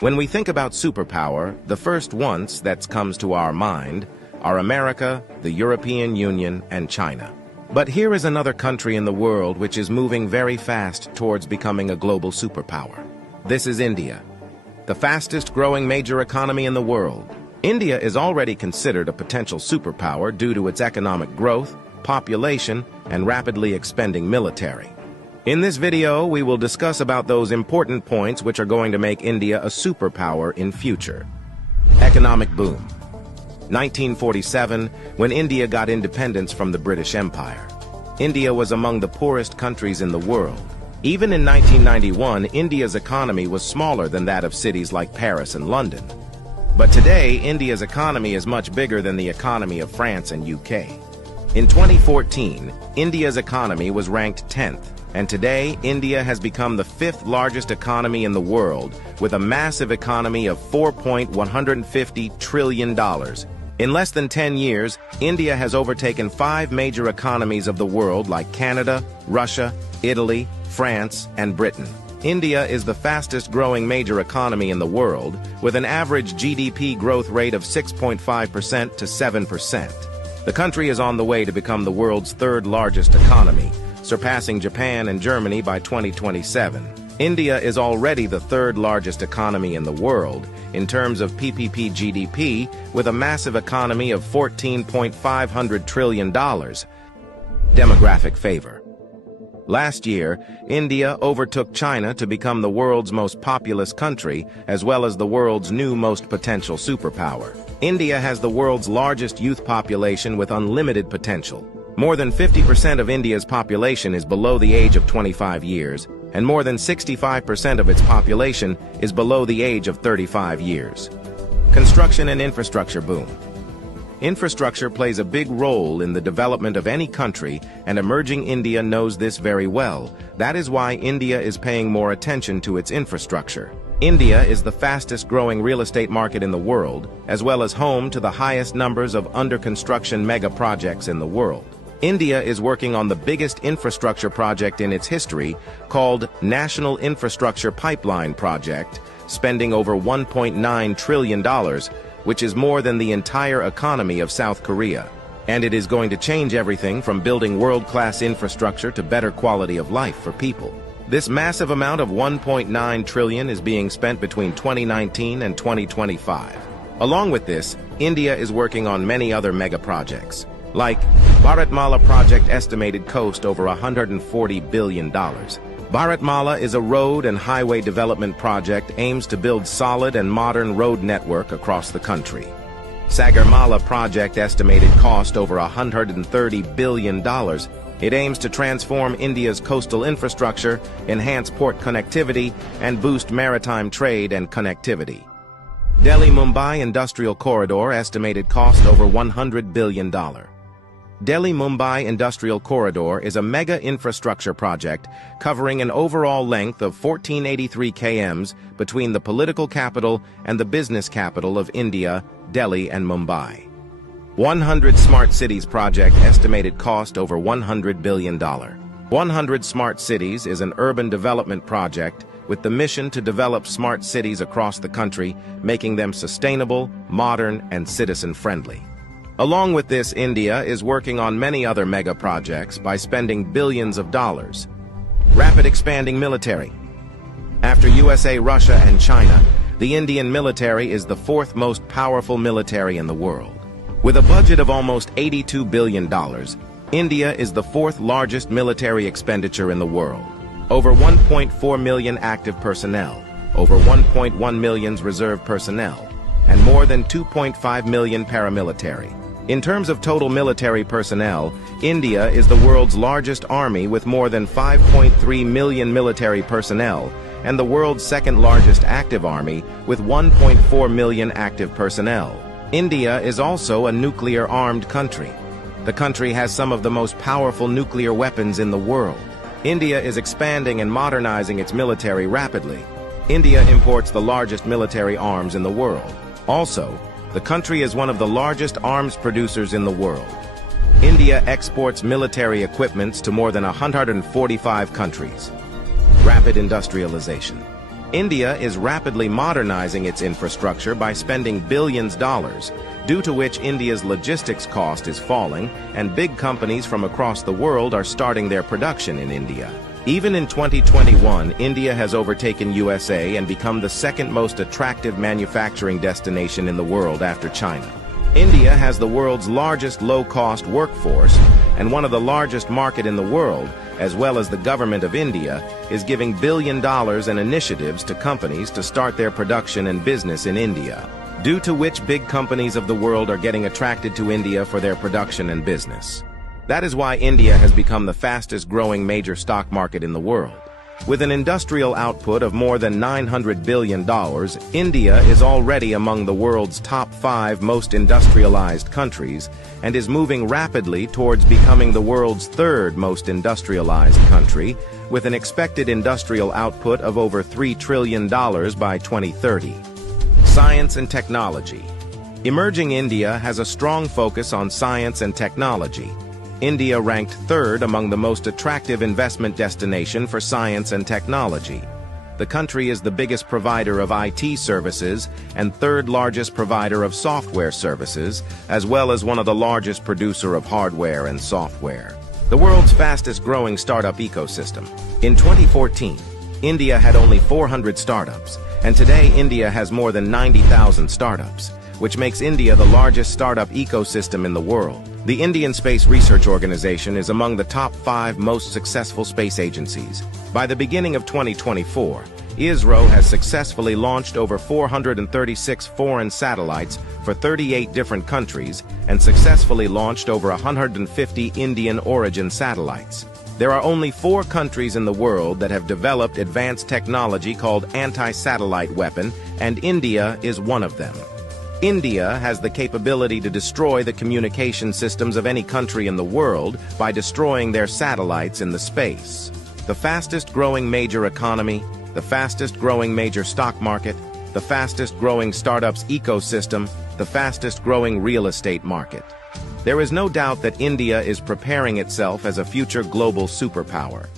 When we think about superpower, the first ones that comes to our mind are America, the European Union, and China. But here is another country in the world which is moving very fast towards becoming a global superpower. This is India, the fastest growing major economy in the world. India is already considered a potential superpower due to its economic growth, population, and rapidly expanding military. In this video, we will discuss about those important points which are going to make India a superpower in future. Economic boom. 1947, when India got independence from the British Empire. India was among the poorest countries in the world. Even in 1991, India's economy was smaller than that of cities like Paris and London. But today, India's economy is much bigger than the economy of France and UK. In 2014, India's economy was ranked 10th. And today, India has become the 5th largest economy in the world, with a massive economy of $4.150 trillion. In less than 10 years, India has overtaken 5 major economies of the world like Canada, Russia, Italy, France, and Britain. India is the fastest growing major economy in the world, with an average GDP growth rate of 6.5% to 7%. The country is on the way to become the world's 3rd largest economy, surpassing Japan and Germany by 2027. India is already the 3rd largest economy in the world in terms of PPP GDP, with a massive economy of $14.5 trillion. Demographic favor. Last year, India overtook China to become the world's most populous country, as well as the world's new most potential superpower. India has the world's largest youth population with unlimited potential. More than 50% of India's population is below the age of 25 years, and more than 65% of its population is below the age of 35 years. Construction and infrastructure boom. Infrastructure plays a big role in the development of any country, and emerging India knows this very well. That is why India is paying more attention to its infrastructure. India is the fastest growing real estate market in the world, as well as home to the highest numbers of under-construction mega projects in the world. India is working on the biggest infrastructure project in its history, called National Infrastructure Pipeline Project, spending over $1.9 trillion, which is more than the entire economy of South Korea. And it is going to change everything from building world-class infrastructure to better quality of life for people. This massive amount of $1.9 trillion is being spent between 2019 and 2025. Along with this, India is working on many other mega projects, like Bharatmala project estimated cost over $140 billion. Bharatmala is a road and highway development project aims to build solid and modern road network across the country. Sagarmala project estimated cost over $130 billion. It aims to transform India's coastal infrastructure, enhance port connectivity, and boost maritime trade and connectivity. Delhi-Mumbai Industrial Corridor estimated cost over $100 billion. Delhi-Mumbai Industrial Corridor is a mega infrastructure project covering an overall length of 1483 km between the political capital and the business capital of India, Delhi and Mumbai. 100 Smart Cities project estimated cost over $100 billion. 100 Smart Cities is an urban development project with the mission to develop smart cities across the country, making them sustainable, modern, and citizen-friendly. Along with this, India is working on many other mega projects by spending billions of dollars. Rapid expanding military. After USA, Russia, and China, the Indian military is the 4th most powerful military in the world. With a budget of almost $82 billion, India is the 4th largest military expenditure in the world. Over 1.4 million active personnel, over 1.1 million reserve personnel, and more than 2.5 million paramilitary. In terms of total military personnel, India is the world's largest army with more than 5.3 million military personnel, and the world's 2nd largest active army with 1.4 million active personnel. India is also a nuclear-armed country. The country has some of the most powerful nuclear weapons in the world. India is expanding and modernizing its military rapidly. India imports the largest military arms in the world. Also, the country is one of the largest arms producers in the world. India exports military equipments to more than 145 countries. Rapid industrialization. India is rapidly modernizing its infrastructure by spending billions of dollars, due to which India's logistics cost is falling, and big companies from across the world are starting their production in India. Even in 2021, India has overtaken USA and become the second most attractive manufacturing destination in the world after China. India has the world's largest low-cost workforce, and one of the largest market in the world, as well as the government of India, is giving billions of dollars in initiatives to companies to start their production and business in India, due to which big companies of the world are getting attracted to India for their production and business. That is why India has become the fastest-growing major stock market in the world. With an industrial output of more than $900 billion, India is already among the world's top 5 most industrialized countries and is moving rapidly towards becoming the world's 3rd most industrialized country, with an expected industrial output of over $3 trillion by 2030. Science and technology. Emerging India has a strong focus on science and technology. India ranked 3rd among the most attractive investment destination for science and technology. The country is the biggest provider of IT services and 3rd largest provider of software services, as well as one of the largest producer of hardware and software. The world's fastest-growing startup ecosystem. In 2014, India had only 400 startups, and today India has more than 90,000 startups, which makes India the largest startup ecosystem in the world. The Indian Space Research Organization is among the top 5 most successful space agencies. By the beginning of 2024, ISRO has successfully launched over 436 foreign satellites for 38 different countries and successfully launched over 150 Indian origin satellites. There are only 4 countries in the world that have developed advanced technology called anti-satellite weapon, and India is one of them. India has the capability to destroy the communication systems of any country in the world by destroying their satellites in the space. The fastest-growing major economy, the fastest-growing major stock market, the fastest-growing startups ecosystem, the fastest-growing real estate market. There is no doubt that India is preparing itself as a future global superpower.